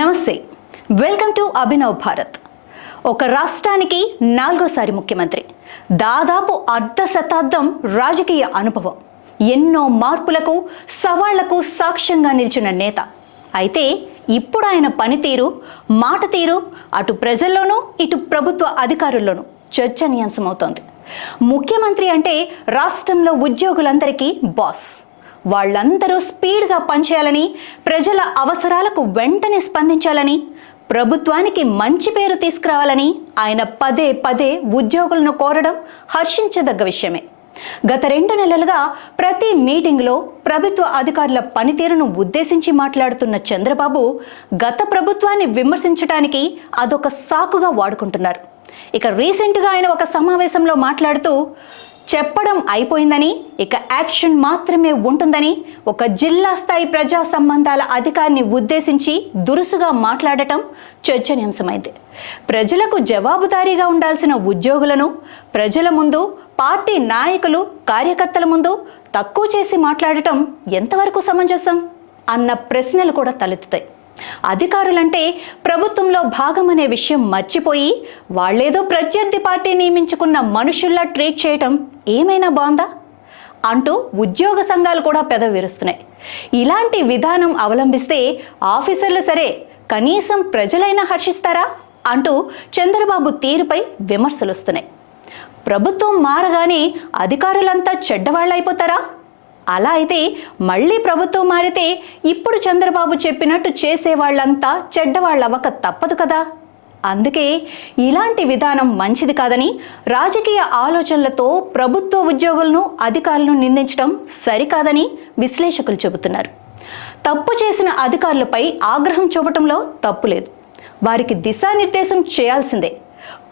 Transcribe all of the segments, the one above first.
నమస్తే, welcome to Abhinav Bharat. ఒక రాష్ట్రానికి 4వ ముఖ్యమంత్రి, దాదాపు అర్ధ శతాబ్దం రాజకీయ అనుభవం, ఎన్నో మార్పులకు సవాళ్లకు సాక్ష్యంగా నిలిచిన నేత. అయితే ఇప్పుడు ఆయన పనితీరు, మాట తీరు అటు ప్రజల్లోనూ ఇటు ప్రభుత్వ అధికారుల్లోనూ చర్చనీయాంశమవుతోంది. ముఖ్యమంత్రి అంటే రాష్ట్రంలో ఉద్యోగులందరికీ బాస్. వాళ్ళందరూ స్పీడ్గా పనిచేయాలని, ప్రజల అవసరాలకు వెంటనే స్పందించాలని, ప్రభుత్వానికి మంచి పేరు తీసుకురావాలని ఆయన పదే పదే ఉద్యోగులను కోరడం హర్షించదగ్గ విషయమే. గత 2 నెలలుగా ప్రతి మీటింగ్లో ప్రభుత్వ అధికారుల పనితీరును ఉద్దేశించి మాట్లాడుతున్న చంద్రబాబు గత ప్రభుత్వాన్ని విమర్శించడానికి అదొక సాకుగా వాడుకుంటున్నారు. ఇక రీసెంట్గా ఆయన ఒక సమావేశంలో మాట్లాడుతూ చెప్పడం అయిపోయిందని, ఇక యాక్షన్ మాత్రమే ఉంటుందని ఒక జిల్లా స్థాయి ప్రజా సంబంధాల అధికారిని ఉద్దేశించి దురుసుగా మాట్లాడటం చర్చనీయాంశమైంది. ప్రజలకు జవాబుదారీగా ఉండాల్సిన ఉద్యోగులను ప్రజల ముందు, పార్టీ నాయకులు, కార్యకర్తల ముందు తక్కువ చేసి మాట్లాడటం ఎంతవరకు సమంజసం అన్న ప్రశ్నలు కూడా తలెత్తుతాయి. అధికారులంటే ప్రభుత్వంలో భాగమనే విషయం మర్చిపోయి వాళ్ళేదో ప్రత్యర్థి పార్టీ నియమించుకున్న మనుషుల్లా ట్రీట్ చేయటం ఏమైనా బాగుందా అంటూ ఉద్యోగ సంఘాలు కూడా పెదవి విరుస్తున్నాయి. ఇలాంటి విధానం అవలంబిస్తే ఆఫీసర్లు సరే కనీసం ప్రజలైనా హర్షిస్తారా అంటూ చంద్రబాబు తీరుపై విమర్శలు వస్తున్నాయి. ప్రభుత్వం మారగానే అధికారులంతా చెడ్డవాళ్ళైపోతారా? అలా అయితే మళ్ళీ ప్రభుత్వం మారితే ఇప్పుడు చంద్రబాబు చెప్పినట్టు చేసేవాళ్లంతా చెడ్డవాళ్ళవక తప్పదు కదా. అందుకే ఇలాంటి విధానం మంచిది కాదని, రాజకీయ ఆలోచనలతో ప్రభుత్వ ఉద్యోగులను, అధికారులను నిందించడం సరికాదని విశ్లేషకులు చెబుతున్నారు. తప్పు చేసిన అధికారులపై ఆగ్రహం చూపటంలో తప్పు లేదు. వారికి దిశానిర్దేశం చేయాల్సిందే.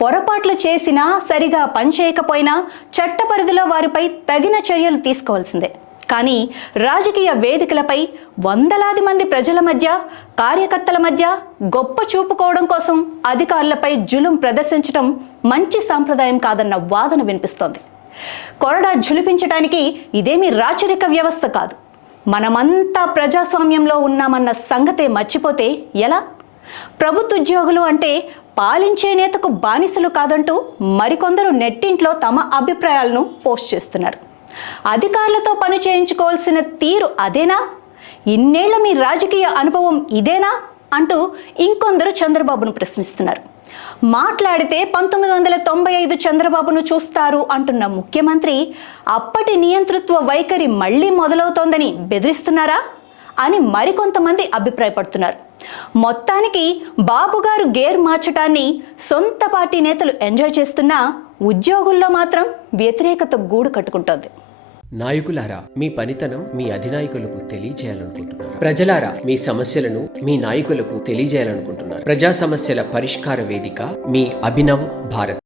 పొరపాట్లు చేసినా, సరిగా పనిచేయకపోయినా చట్ట పరిధిలో వారిపై తగిన చర్యలు తీసుకోవాల్సిందే. కానీ రాజకీయ వేదికలపై వందలాది మంది ప్రజల మధ్య, కార్యకర్తల మధ్య గొప్ప చూపుకోవడం కోసం అధికారులపై జులుం ప్రదర్శించడం మంచి సాంప్రదాయం కాదన్న వాదన వినిపిస్తోంది. కొరడా జులిపించడానికి ఇదేమీ రాచరిక వ్యవస్థ కాదు. మనమంతా ప్రజాస్వామ్యంలో ఉన్నామన్న సంగతే మర్చిపోతే ఎలా? ప్రభుత్వ ఉద్యోగులు అంటే పాలించే నేతకు బానిసలు కాదంటూ మరికొందరు నెట్టింట్లో తమ అభిప్రాయాలను పోస్ట్ చేస్తున్నారు. అధికారులతో పని చేయించుకోవాల్సిన తీరు అదేనా? ఇన్నేళ్ల మీ రాజకీయ అనుభవం ఇదేనా అంటూ ఇంకొందరు చంద్రబాబును ప్రశ్నిస్తున్నారు. మాట్లాడితే 1995 చంద్రబాబును చూస్తారు అంటున్న ముఖ్యమంత్రి అప్పటి నియంతృత్వ వైఖరి మళ్లీ మొదలవుతోందని బెదిరిస్తున్నారా అని మరికొంతమంది అభిప్రాయపడుతున్నారు. మొత్తానికి బాబుగారు గేర్ మార్చటాన్ని సొంత పార్టీ నేతలు ఎంజాయ్ చేస్తున్నా ఉద్యోగుల్లో మాత్రం వ్యతిరేకత గూడు కట్టుకుంటోంది. నాయకులారా, మీ పనితనం మీ అధినాయకులకు తెలియజేయాలనుకుంటున్నారు. ప్రజలారా, మీ సమస్యలను మీ నాయకులకు తెలియజేయాలనుకుంటున్నారు. ప్రజా సమస్యల పరిష్కార వేదిక మీ అభినవ్ భారత్.